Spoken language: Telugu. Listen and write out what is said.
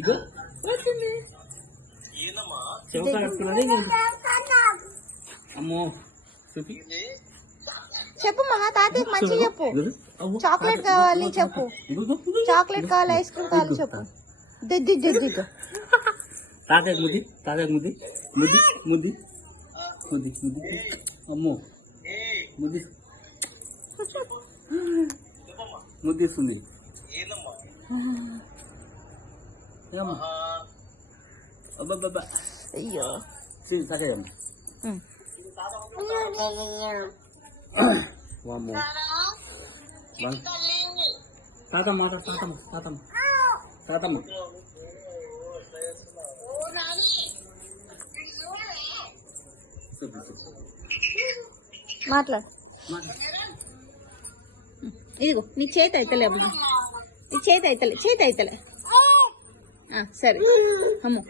ఇగో వచ్చింది చెవుక కట్టుకున్నది అమ్మో చూపి చెప్పు మహా తాతయ్యకి మంచి చెప్పు చాక్లెట్ కావాలి చెప్పు చాక్లెట్ కావాలి ఐస్ క్రీమ్ కావాలి చెప్పు దిద్ది దిద్ది తాతయ్యకి ముద్ది తాతయ్యకి ముద్ది ముద్ది ముద్ది ముద్ది ముద్ది అమ్మో ముద్ది ముద్దిస్తుంది అబ్బబ్బబ్బా అయ్యో తాతయ్య వామ్మో తాతమ్మ తాతమ్మ తాతమ్మ తాతమ్మ మాట్లాడు ఇదిగో నీ చేతి అయితలే అమ్మా నీ చేతి అయితలే సరే అమ్మో